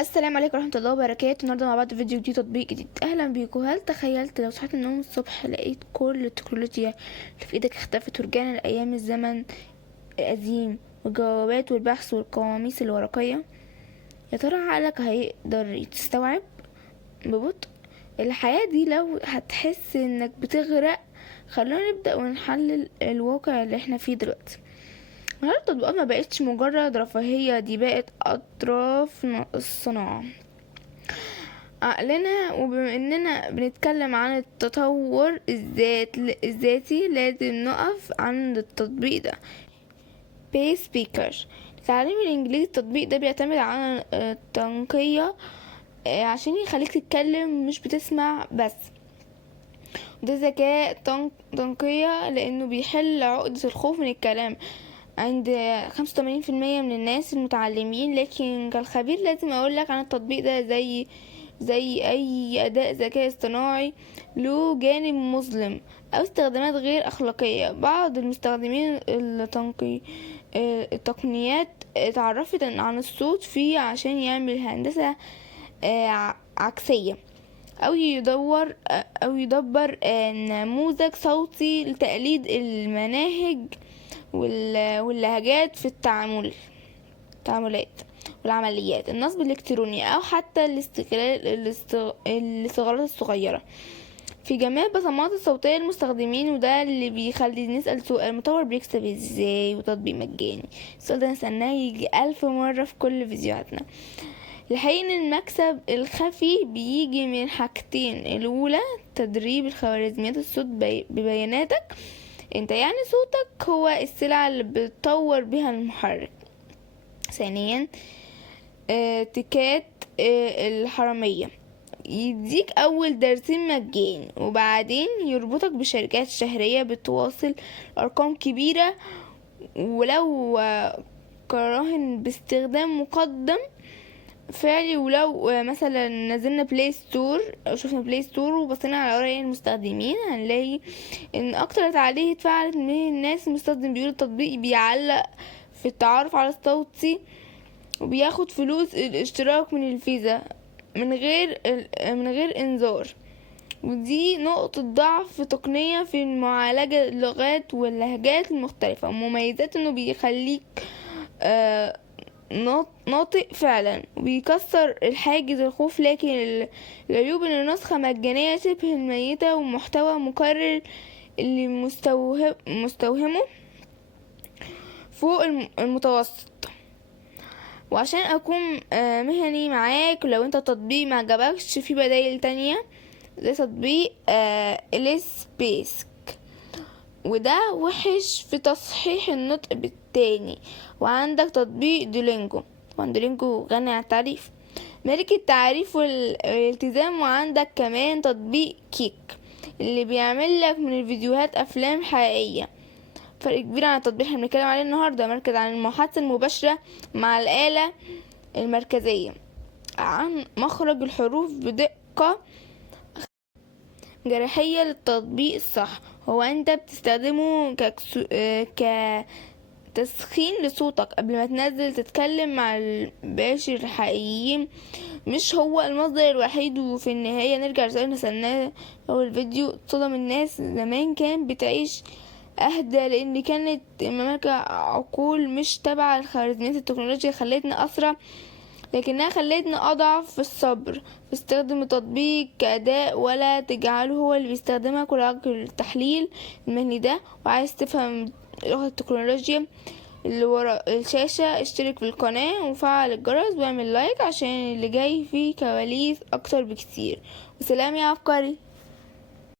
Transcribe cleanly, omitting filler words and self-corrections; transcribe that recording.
السلام عليكم ورحمة الله وبركاته. النهارده مع بعض فيديو جديد، تطبيق جديد. اهلا بيكم. هل تخيلت لو صحيت من النوم الصبح لقيت كل التكنولوجيا اللي في ايدك اختفت ورجعنا لايام الزمن القديم والجوابات والبحث والقواميس الورقية؟ يا ترى عقلك هيقدر تستوعب ببطء الحياة دي لو هتحس انك بتغرق؟ خلونا نبدأ ونحلل الواقع اللي احنا فيه دلوقتي. النهارده التطبيقات ما بقتش مجرد رفاهية، دي بقت أطراف الصناعة عقلنا. وبما اننا بنتكلم عن التطور الذاتي لازم نقف عند التطبيق ده. باي سبيكر لتعليم الانجليزي. التطبيق ده بيعتمد على التنقية عشان يخليك تتكلم مش بتسمع بس. ده ذكاء تنقية لانه بيحل عقدة الخوف من الكلام عند 85% من الناس المتعلمين. لكن كالخبير لازم اقولك عن التطبيق ده زي اي اداة ذكاء اصطناعي له جانب مظلم او استخدامات غير اخلاقية. بعض المستخدمين التقنيات اتعرفت عن الصوت فيه عشان يعمل هندسة عكسية او يدبر نموذج صوتي لتقليد المناهج واللهجات في التعاملات والعمليات، النصب الإلكتروني أو حتى الاستغلالات الصغيرة في جميع البصمات الصوتية للمستخدمين. وده اللي بيخلي نسأل سؤال: المطور بيكسب ازاي وتطبيق مجاني؟ السؤال ده نسألناه يجي 1000 مرة في كل فيديوهاتنا. الحقيقة ان المكسب الخفي بيجي من حاجتين: الأولى تدريب الخوارزميات الصوت ببياناتك انت، يعني صوتك هو السلعة اللي بتطور بها المحرك. ثانيا تكات الحرامية يديك اول درسين مجاني وبعدين يربطك بشركات شهرية بتواصل ارقام كبيرة، ولو كراهن باستخدام مقدم فعلي. ولو مثلا نزلنا بلاي ستور او شفنا بلاي ستور وبصينا على اوراق المستخدمين هنلاقي ان اكتر تعليق اتفعلت من الناس. المستخدم بيقول التطبيق بيعلق في التعرف على الصوتي وبياخد فلوس الاشتراك من الفيزا من غير انذار. ودي نقطة ضعف تقنية في معالجة اللغات واللهجات المختلفة. ومميزات انه بيخليك ناطق فعلا وبيكسر الحاجز الخوف. لكن العيوب ان النسخة مجانية شبه الميتة ومحتوى مكرر اللي مستوهمه فوق المتوسط. وعشان اكون مهني معاك، لو انت التطبيق ما عجبكش في بدايل تانية زي تطبيق السبيسك، وده وحش في تصحيح النطق بالتاني. وعندك تطبيق دولينجو، طبعا دولينجو غني عن التعريف، ملك التعريف والالتزام. وعندك كمان تطبيق كيك اللي بيعمل لك من الفيديوهات افلام حقيقية. فرق كبير عن التطبيق اللي بنتكلم عليه النهارده، مركز عن المحادثة المباشرة مع الآلة المركزية، عن مخرج الحروف بدقة جراحية. للتطبيق الصح هو انت بتستخدمه كتسخين لصوتك قبل ما تنزل تتكلم مع البشر الحقيقيين، مش هو المصدر الوحيد. وفي النهاية نرجع لسؤالنا سألناه اول فيديو: صدم الناس زمان كان بتعيش اهدى لان كانت مملكة عقول مش تبع الخوارزميات. التكنولوجيا خلتنا اسرع لكنها خلتنا اضعف في الصبر. استخدم التطبيق كأداة ولا تجعله هو اللي بيستخدمك. ولعك التحليل المهني ده وعايز تفهم لغة التكنولوجيا اللي ورا الشاشة، اشترك في القناة وفعل الجرس واعمل لايك عشان اللي جاي فيه كواليس اكتر بكتير. وسلام يا عبقري.